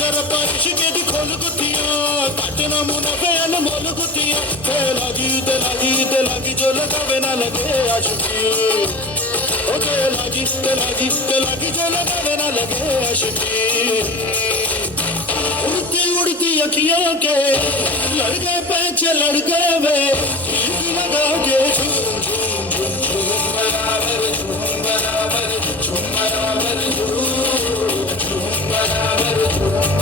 जरा बारिश के दी खोल गुतिया काटना मुना फैन मोल गुतिया ते लागी जो लगावे ना लगे आशिकी ओ ते लागी जो लगावे ना लगे आशिकी उड़ती उड़ती अखियों के लड़ गए पैंचे लड़ गए वे लगा के झूम झूम झूम झूम बराबर झूम बराबर झूम बराबर झूम झूम बराबर झूम